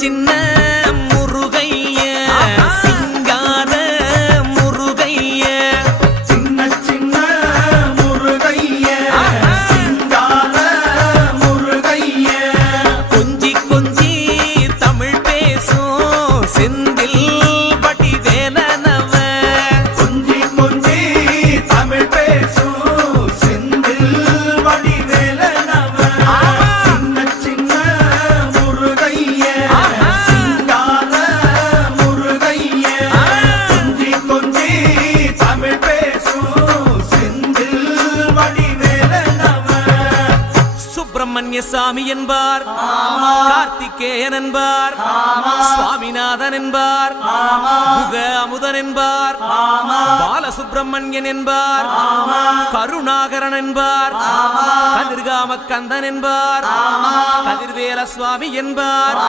சின்ன முருகைய சிங்கார முருகைய சின்ன முருகைய சிங்கார முருகைய கொஞ்சி கொஞ்சி தமிழ் பேசும் செந்தில் வடிவேலனவ கொஞ்சி கொஞ்சி தமிழ் பேசும் செந்தில் வடிவேலனவ சின்ன முருகைய சிங்கார முருகைய கொஞ்சி கொஞ்சி தமிழ் பேசும் செந்தில் வடிவேலனவ சுப்பிரமணிய சாமி என்பார், கார்த்திகேயன் என்பார், சுவாமிநாதன் என்பார், முக அமுதன் என்பார், பாலசுப்பிரமணியன் என்பார், கருணாகரன் என்பார், கதிர்காம கந்தன் என்பார், கதிர்வேல சுவாமி என்பார்.